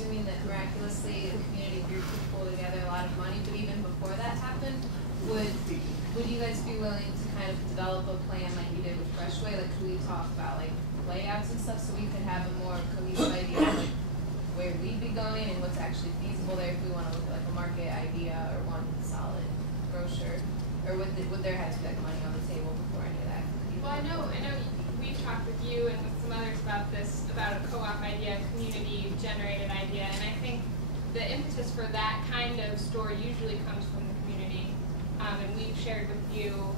assuming that miraculously the community group could pull together a lot of money, but even before that happened, would you guys be willing to kind of develop a plan like you did with Freshway? Like, could we talk about like layouts and stuff so we could have a more cohesive idea of like where we'd be going and what's actually feasible there if we want to look at like a market idea or one solid grocer? Or would there have to be like money on the table before any of that? Well, I know we've talked with you and with some others about this, about a co-op idea, a community-generated idea, and I think the impetus for that kind of store usually comes from the community. And we've shared with you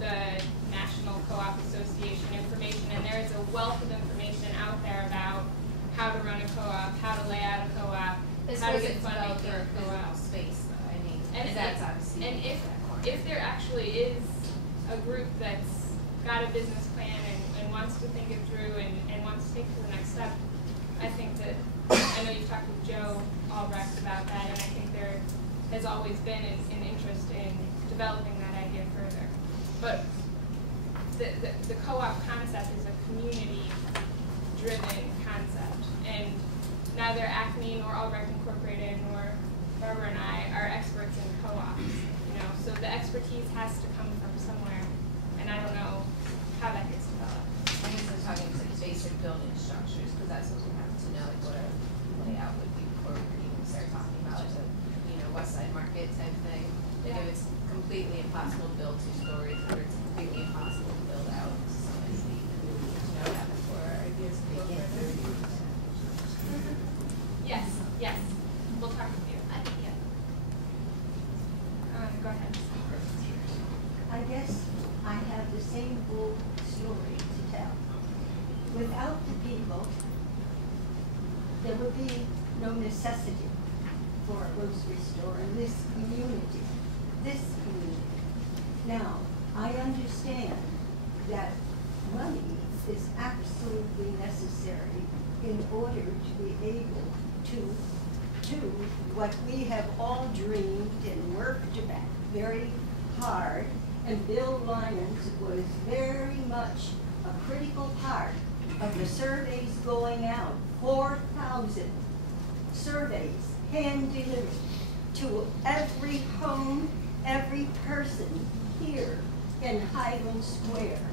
the National Co-op Association information, and there is a wealth of information out there about how to run a co-op, how to lay out a co-op, how to get funding for a co-op. Space, though, I mean, and that's obviously. And if there actually is a group that's got a business plan and wants to think it through and wants to take it to the next step, I think that, I know you've talked with Joe Albrecht about that, and I think there has always been an interest in developing that idea further. But the co-op concept is a community-driven concept, and neither Acme nor Albrecht Incorporated nor Barbara and I are experts in co-ops. So the expertise has to come from somewhere, and I don't know how that gets developed. I guess I'm talking like basic building structures, because that's what we have to know, like what a layout would be before we could even start talking about like a West Side Market type thing. Like if it's completely impossible to build 2 stories, or it's completely impossible to build out so many feet, know that before our ideas go further. Yes, we'll talk with you. Go ahead. I guess I have the same old story to tell. Without the people, there would be no necessity for a grocery store in this community. Now, I understand that money is absolutely necessary in order to be able to do what we have all dreamed and worked about very hard, and Bill Lyons was very much a critical part of the surveys going out. 4,000 surveys hand-delivered to every home, every person here in Highland Square.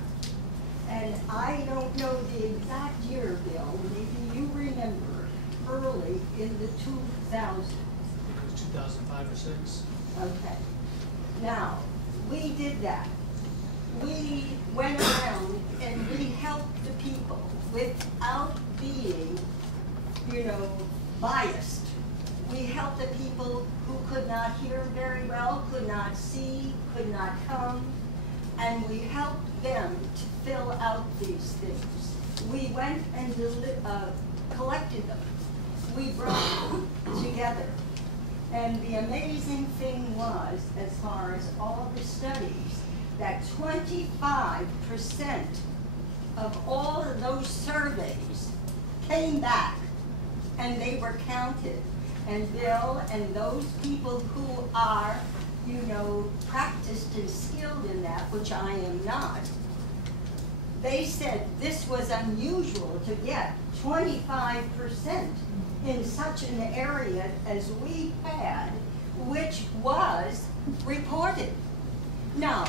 And I don't know the exact year, Bill, maybe you remember, early in the 2000s. It was 2005 or 6. Okay. Now, we did that. We went around and we helped the people without being, biased. We helped the people who could not hear very well, could not see, could not come, and we helped them to fill out these things. We went and collected them. We brought them together. And the amazing thing was, as far as all the studies, that 25% of all of those surveys came back and they were counted. And Bill and those people who are, practiced and skilled in that, which I am not, they said this was unusual to get 25% in such an area as we had, which was reported. Now,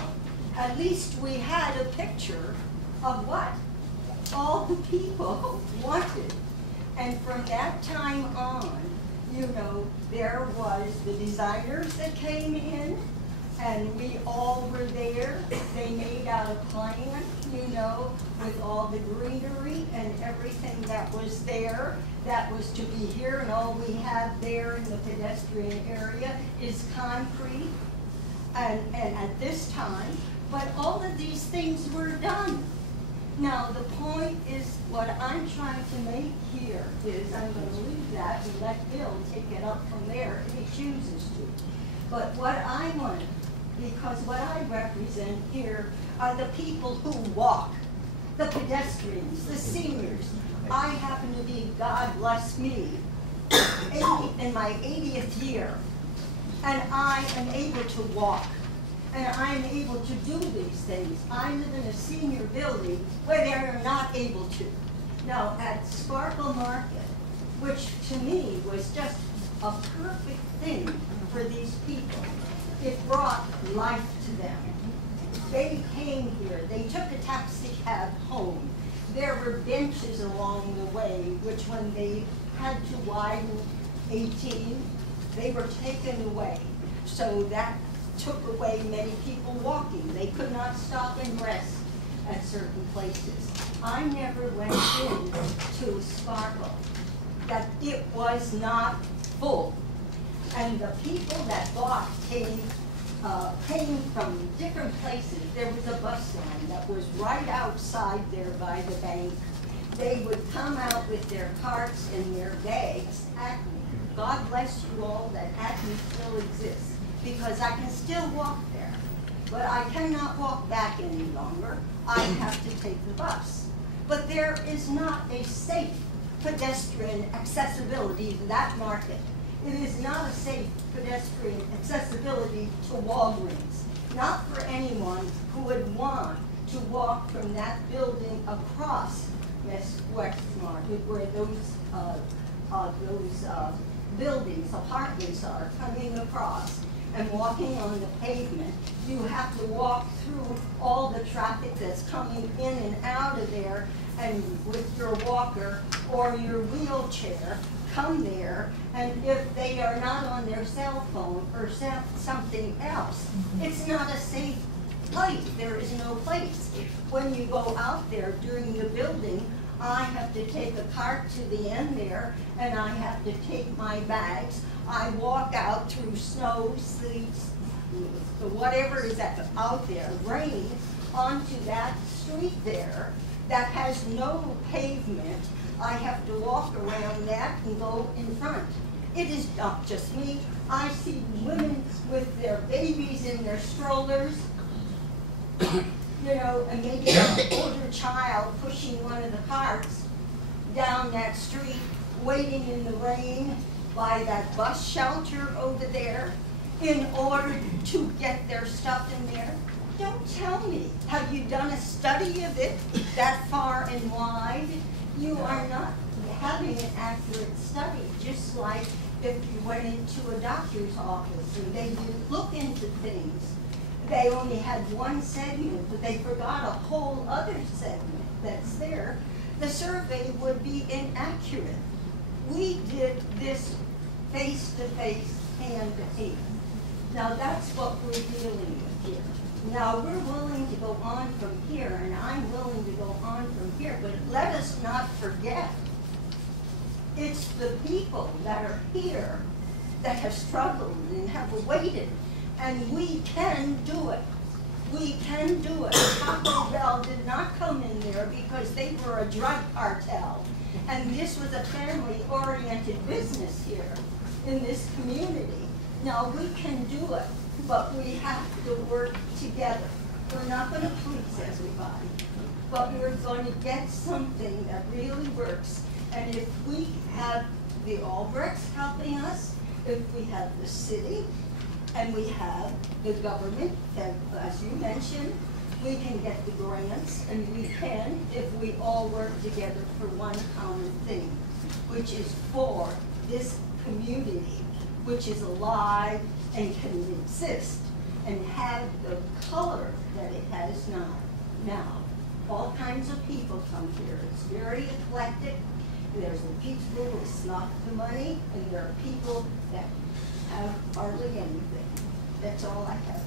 at least we had a picture of what all the people wanted. And from that time on, there was the designers that came in, and we all were there. They made out a plan, with all the greenery and everything that was there, that was to be here, and all we have there in the pedestrian area is concrete, and at this time, but all of these things were done. Now, the point is, what I'm trying to make here is, I'm going to leave that and let Bill take it up from there if he chooses to. But what I want, because what I represent here are the people who walk, the pedestrians, the seniors. I happen to be, God bless me, in my 80th year, and I am able to walk. And I am able to do these things. I live in a senior building where they are not able to. Now, at Sparkle Market, which to me was just a perfect thing for these people. It brought life to them. They came here, they took a taxi cab home. There were benches along the way, which when they had to widen 18, they were taken away. So that took away many people walking. They could not stop and rest at certain places. I never went in to Sparkle, that it was not full. And the people that bought came from different places. There was a bus line that was right outside there by the bank. They would come out with their carts and their bags. Acme, God bless you all that Acme still exists, because I can still walk there. But I cannot walk back any longer. I have to take the bus. But there is not a safe pedestrian accessibility to that market. It is not a safe pedestrian accessibility to Walgreens. Not for anyone who would want to walk from that building across West Market, where those buildings, apartments are coming across, and walking on the pavement. You have to walk through all the traffic that's coming in and out of there, and with your walker or your wheelchair, come there, and if they are not on their cell phone or something else, it's not a safe place. There is no place. When you go out there during the building, I have to take a cart to the end there, and I have to take my bags. I walk out through snow, sleet, whatever is out there, rain, onto that street there that has no pavement. I have to walk around that and go in front. It is not just me. I see women with their babies in their strollers, you know, and maybe an older child pushing one of the carts down that street, waiting in the rain by that bus shelter over there in order to get their stuff in there. Don't tell me, have you done a study of it that far and wide? You are not having an accurate study, just like if you went into a doctor's office and they didn't look into things. They only had one segment, but they forgot a whole other segment that's there. The survey would be inaccurate. We did this face-to-face, hand-to-hand. Now that's what we're dealing with here. Now we're willing to go on from here, and I'm willing to go on from here, but let us not forget, it's the people that are here that have struggled and have waited, and we can do it. We can do it. Taco Bell did not come in there because they were a drug cartel, and this was a family-oriented business here in this community. Now we can do it, but we have to work together. We're not going to please everybody, but we're going to get something that really works. And if we have the Albrechts helping us, if we have the city, and we have the government, and as you mentioned, we can get the grants, and we can, if we all work together for one common thing, which is for this community, which is alive and can exist and have the color that it has now. Now, all kinds of people come here. It's very eclectic. There's the people who snuff the money, and there are people that have hardly anything. That's all I have